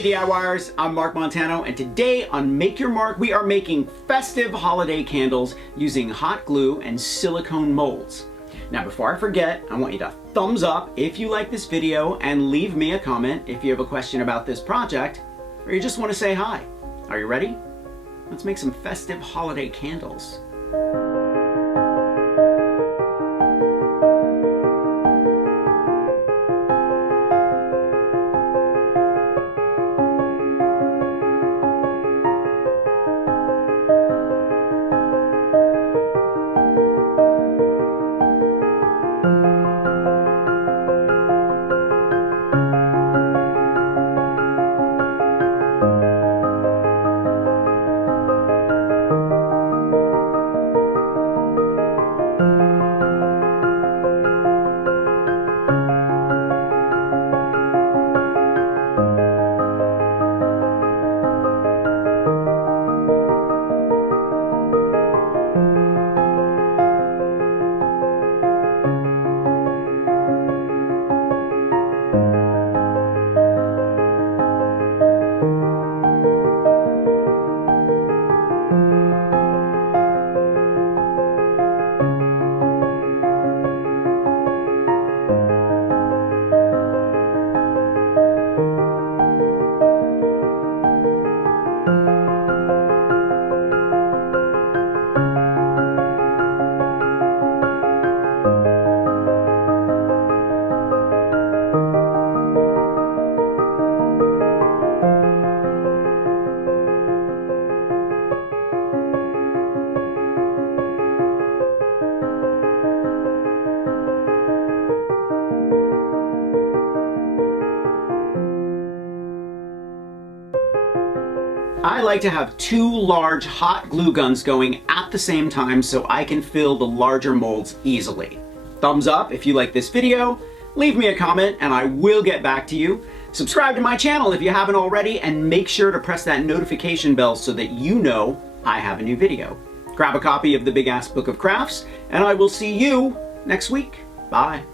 Hey DIYers, I'm Mark Montano, and today on Make Your Mark, we are making festive holiday candles using hot glue and silicone molds. Now before I forget, I want you to thumbs up if you like this video and leave me a comment if you have a question about this project or you just want to say hi. Are you ready? Let's make some festive holiday candles. I like to have two large hot glue guns going at the same time so I can fill the larger molds easily. Thumbs up if you like this video, leave me a comment and I will get back to you. Subscribe to my channel if you haven't already and make sure to press that notification bell so that you know I have a new video. Grab a copy of the Big Ass Book of Crafts and I will see you next week. Bye.